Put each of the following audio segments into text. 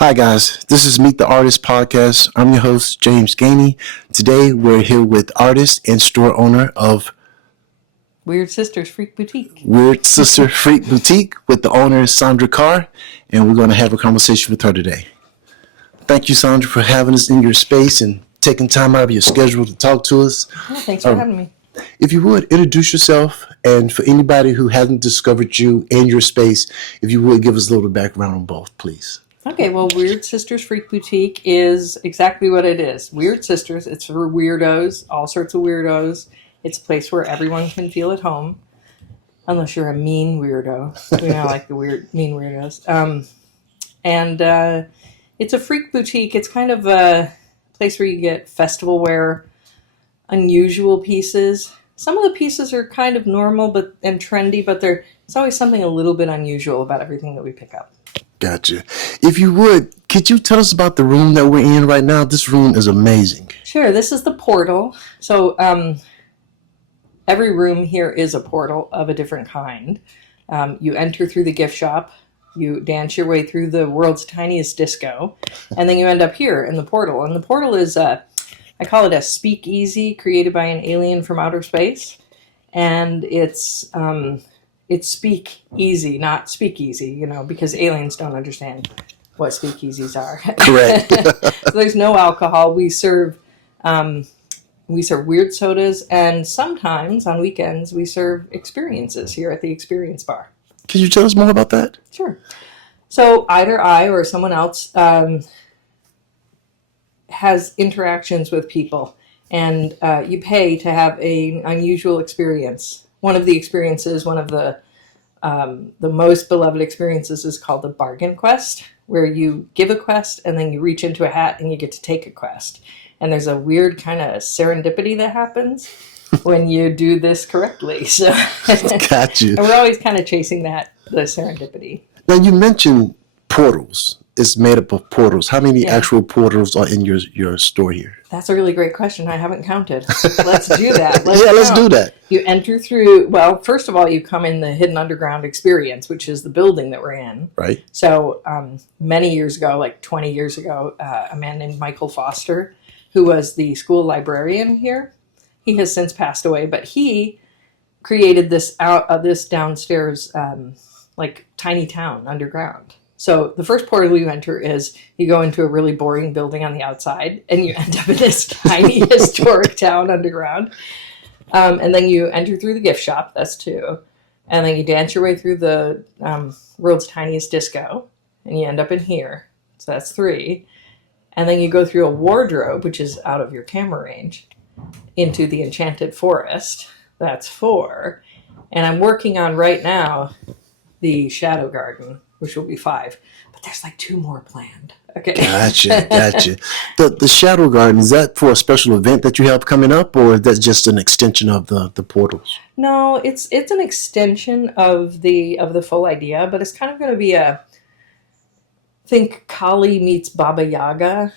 Hi guys, this is Meet the Artist podcast. I'm your host, James Gainey. Today we're here with artist and store owner of Weird Sisters Freak Boutique. Weird Sister Freak Boutique with the owner, Sondra Carr, and we're going to have a conversation with her today. Thank you, Sondra, for having us in your space and taking time out of your schedule to talk to us. Yeah, thanks for having me. If you would, introduce yourself, and for anybody who hasn't discovered you and your space, if you would give us a little background on both, please. Okay, well, Weird Sisters Freak Boutique is exactly what it is. Weird Sisters, it's for weirdos, all sorts of weirdos. It's a place where everyone can feel at home, unless you're a mean weirdo. We don't like the mean weirdos. It's a freak boutique. It's kind of a place where you get festival wear, unusual pieces. Some of the pieces are kind of normal and trendy, but there's always something a little bit unusual about everything that we pick up. Gotcha. If you would, could you tell us about the room that we're in right now? This room is amazing. Sure. This is the portal. So every room here is a portal of a different kind. You enter through the gift shop. You dance your way through the world's tiniest disco. And then you end up here in the portal. And the portal is, I call it a speakeasy created by an alien from outer space. And it's speak easy, not speakeasy, because aliens don't understand what speakeasies are. Correct. So there's no alcohol. We serve weird sodas, and sometimes on weekends we serve experiences here at the Experience Bar. Can you tell us more about that? Sure. So either I or someone else has interactions with people, and you pay to have an unusual experience. One of the experiences, one of the most beloved experiences is called the bargain quest, where you give a quest and then you reach into a hat and you get to take a quest. And there's a weird kind of serendipity that happens when you do this correctly. So, Got you. And we're always kind of chasing the serendipity. Now, you mentioned portals. It's made up of portals. How many actual portals are in your store here? That's a really great question. I haven't counted. Let's do that. Let's do that. You enter through, well, first of all, you come in the Hidden Underground Experience, which is the building that we're in. Right. So many years ago, like 20 years ago, a man named Michael Foster, who was the school librarian here, he has since passed away, but he created this downstairs like tiny town underground. So the first portal you enter is you go into a really boring building on the outside, and you end up in this tiny historic town underground. And then you enter through the gift shop, that's 2. And then you dance your way through the world's tiniest disco, and you end up in here, so that's 3. And then you go through a wardrobe, which is out of your camera range, into the Enchanted Forest, that's 4. And I'm working on right now the Shadow Garden, which will be 5. But there's like 2 more planned. Okay. Gotcha. The Shadow Garden, is that for a special event that you have coming up, or is that just an extension of the portals? No, it's an extension of the full idea, but it's kind of going to be think Kali meets Baba Yaga,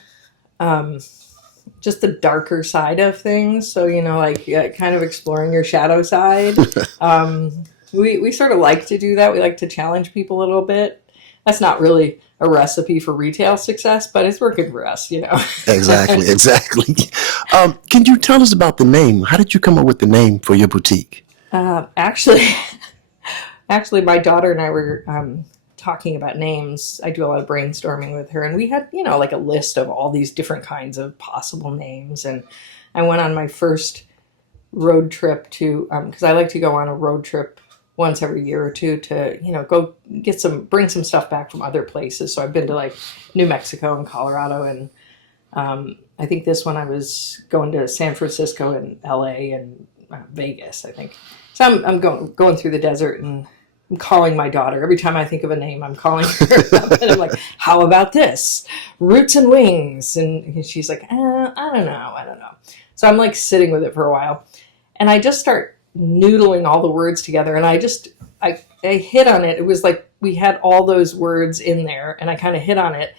just the darker side of things. So, kind of exploring your shadow side. We sort of like to do that. We like to challenge people a little bit. That's not really a recipe for retail success, but it's working for us, Exactly. Can you tell us about the name? How did you come up with the name for your boutique? Actually, my daughter and I were talking about names. I do a lot of brainstorming with her, and we had, like a list of all these different kinds of possible names. And I went on my first road trip to, because I like to go on a road trip once every year or 2 to, go bring some stuff back from other places. So I've been to like New Mexico and Colorado, and I think this one I was going to San Francisco and LA and Vegas, I think. So I'm going through the desert, and I'm calling my daughter. Every time I think of a name, I'm calling her up, and I'm like, how about this? Roots and Wings. And she's like, I don't know. So I'm like sitting with it for a while, and I just start noodling all the words together, and I hit on it. It was like we had all those words in there, and I kind of hit on it,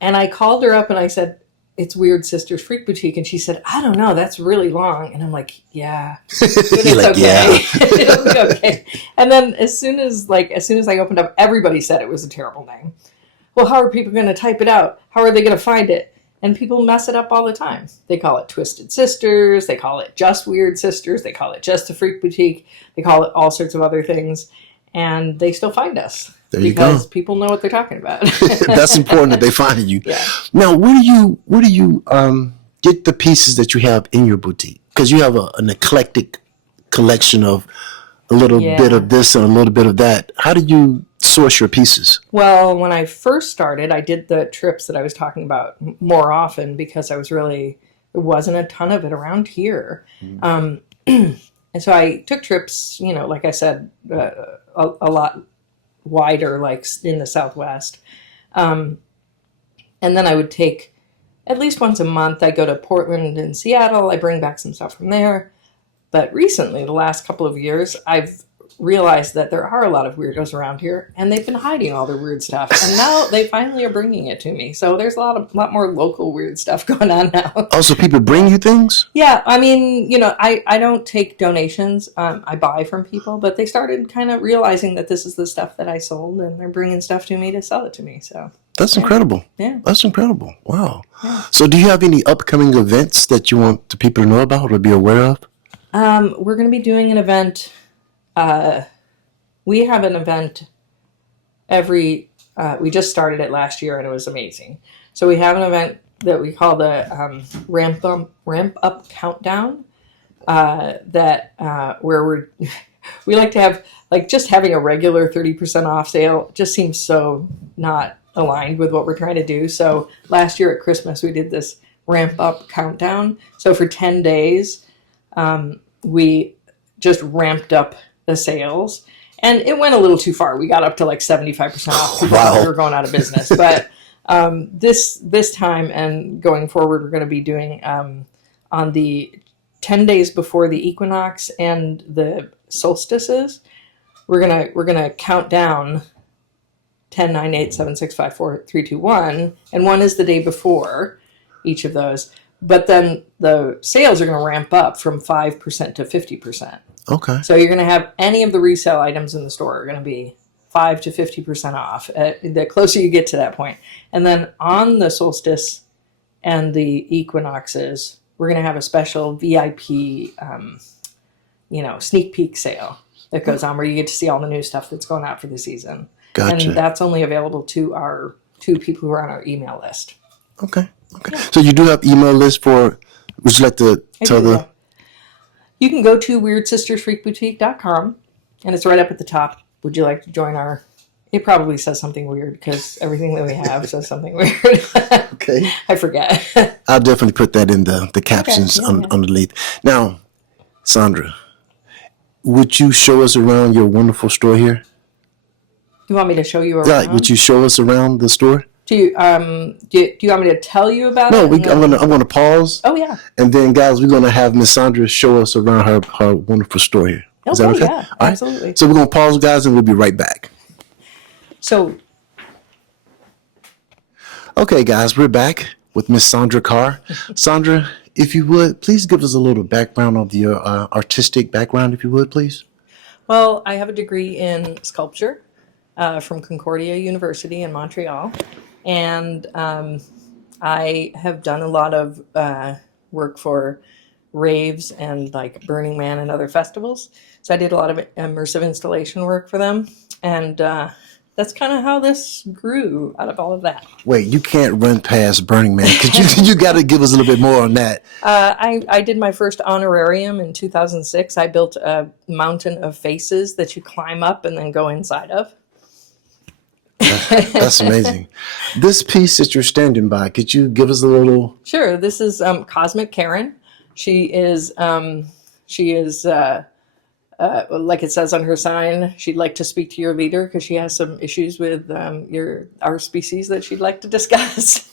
and I called her up and I said, it's Weird Sisters Freak Boutique. And she said, I don't know, that's really long. And I'm like, yeah, it's like, okay. Yeah. It'll be okay. And then as soon as I opened up, everybody said it was a terrible name. well, how are people going to type it out? How are they going to find it? And people mess it up all the time. They call it Twisted Sisters. They call it just Weird Sisters. They call it just the Freak Boutique. They call it all sorts of other things. And they still find us. There you because go. people know what they're talking about. That's important that they find you. Yeah. Now, where do you get the pieces that you have in your boutique? Because you have an eclectic collection of a little bit of this and a little bit of that. How do you source your pieces? Well, when I first started, I did the trips that I was talking about more often because there wasn't a ton of it around here. And so I took trips, like I said, a lot wider, like in the Southwest. And then I would take at least once a month. I go to Portland and Seattle. I bring back some stuff from there. But recently, the last couple of years, I've realized that there are a lot of weirdos around here, and they've been hiding all their weird stuff. And now they finally are bringing it to me. So there's a lot more local weird stuff going on now. Oh, so people bring you things? Yeah, I mean, I don't take donations. I buy from people, but they started kind of realizing that this is the stuff that I sold, and they're bringing stuff to me to sell it to me. So that's incredible. Yeah, that's incredible. Wow. Yeah. So, do you have any upcoming events that you want the people to know about or be aware of? We're going to be doing an event. We have an event we just started it last year and it was amazing. So we have an event that we call the ramp up countdown, where we like to have, like, just having a regular 30% off sale just seems so not aligned with what we're trying to do. So last year at Christmas, we did this ramp up countdown. So for 10 days, we just ramped up the sales, and it went a little too far. We got up to like 75% off. People thought we were going out of business. But this time and going forward, we're going to be doing on the 10 days before the equinox and the solstices. We're gonna count down 10, 9, 8, 7, 6, 5, 4, 3, 2, 1, and 1 is the day before each of those. But then the sales are going to ramp up from 5% to 50%. Okay. So you're going to have any of the resale items in the store are going to be 5 to 50% off the closer you get to that point. And then on the solstice and the equinoxes, we're going to have a special VIP, sneak peek sale that goes on where you get to see all the new stuff that's going out for the season. Gotcha. And that's only available to our 2 people who are on our email list. Okay. Yeah. So you do have email list for, would you like to tell the... Yeah. You can go to WeirdSistersFreakBoutique.com, and it's right up at the top. Would you like to join our... It probably says something weird because everything that we have says something weird. Okay. I forget. I'll definitely put that in the captions underneath. Now, Sondra, would you show us around your wonderful store here? You want me to show you around? Yeah, would you show us around the store? Do you want me to tell you about it? No, I'm gonna pause. Oh yeah. And then, guys, we're gonna have Miss Sondra show us around her wonderful store here. Is that okay? Yeah, all absolutely. Right. So we're gonna pause, guys, and we'll be right back. So. Okay, guys, we're back with Miss Sondra Carr. Sondra, if you would, please give us a little background of your artistic background, if you would, please. Well, I have a degree in sculpture from Concordia University in Montreal. And I have done a lot of work for raves and like Burning Man and other festivals. So I did a lot of immersive installation work for them. And that's kind of how this grew out of all of that. Wait, you can't run past Burning Man. You got to give us a little bit more on that. I did my first honorarium in 2006. I built a mountain of faces that you climb up and then go inside of. That's amazing. This piece that you're standing by, could you give us a little? Sure. This is Cosmic Karen. She is like it says on her sign, she'd like to speak to your leader because she has some issues with our species that she'd like to discuss.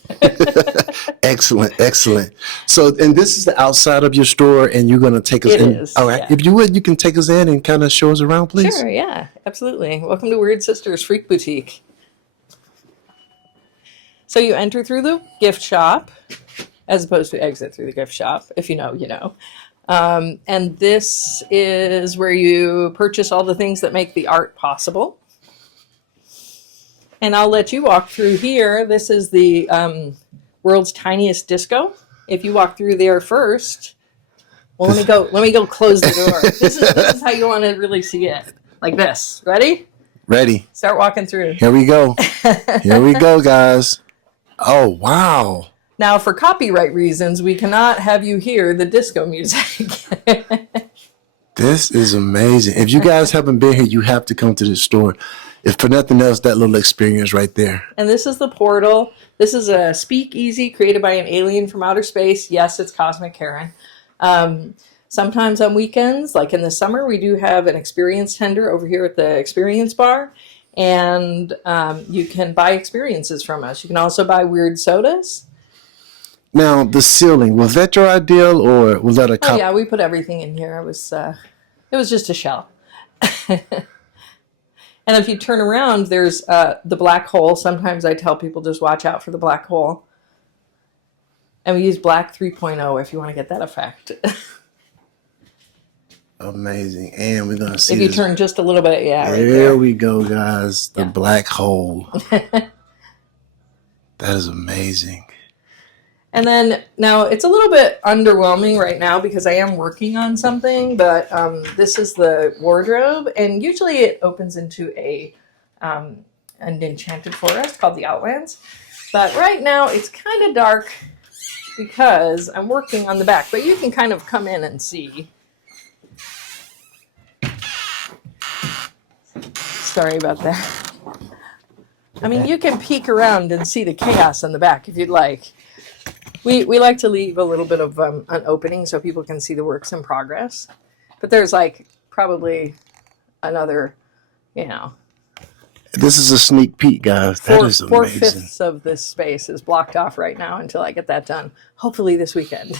Excellent. So, and this is the outside of your store, and you're going to take us in. Is, all right. Yeah. If you would, you can take us in and kind of show us around, please. Sure. Yeah. Absolutely. Welcome to Weird Sisters Freak Boutique. So you enter through the gift shop, as opposed to exit through the gift shop. If you know, you know. And this is where you purchase all the things that make the art possible. And I'll let you walk through here. This is the world's tiniest disco. If you walk through there first, well, let me go close the door. This is how you want to really see it. Like this. Ready? Ready. Start walking through. Here we go. Here we go, guys. Oh, wow. Now, for copyright reasons, we cannot have you hear the disco music. This is amazing. If you guys haven't been here, you have to come to this store. If for nothing else, that little experience right there. And this is the portal. This is a speakeasy created by an alien from outer space. Yes, it's Cosmic Karen. Sometimes on weekends, like in the summer, we do have an experience tender over here at the experience bar. And you can buy experiences from us. You can also buy weird sodas. Now, the ceiling, was that your ideal or was that a Oh, yeah, we put everything in here. It was just a shell. And if you turn around, there's the black hole. Sometimes I tell people just watch out for the black hole. And we use black 3.0 if you want to get that effect. Amazing. And we're going to see if you turn just a little bit, yeah. There, right there. We go, guys. The black hole. That is amazing. And then now it's a little bit underwhelming right now because I am working on something, but this is the wardrobe, and usually it opens into an enchanted forest called the Outlands. But right now it's kind of dark because I'm working on the back, but you can kind of come in and see. Sorry about that. I mean, you can peek around and see the chaos in the back if you'd like. We like to leave a little bit of an opening so people can see the works in progress. But there's like probably another, This is a sneak peek, guys. That is amazing. 4/5 of this space is blocked off right now until I get that done. Hopefully this weekend.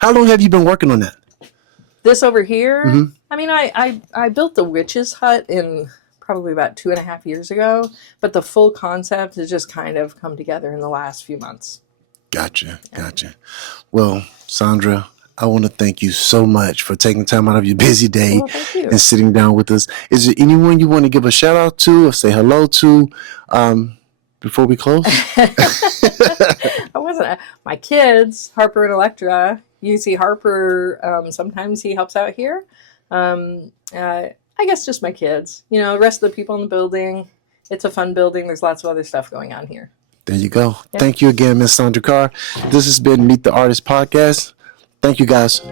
How long have you been working on that? This over here, Mm-hmm. I mean, I built the witch's hut in probably about 2.5 years ago, but the full concept has just kind of come together in the last few months. Gotcha. Well, Sondra, I want to thank you so much for taking time out of your busy day Thank you. and sitting down with us. Is there anyone you want to give a shout out to or say hello to before we close? My kids, Harper and Electra. You see Harper, sometimes he helps out here. I guess just my kids. The rest of the people in the building. It's a fun building. There's lots of other stuff going on here. There you go. Thank you again, Miss Sondra Carr. This has been Meet the Artist Podcast. Thank you, guys.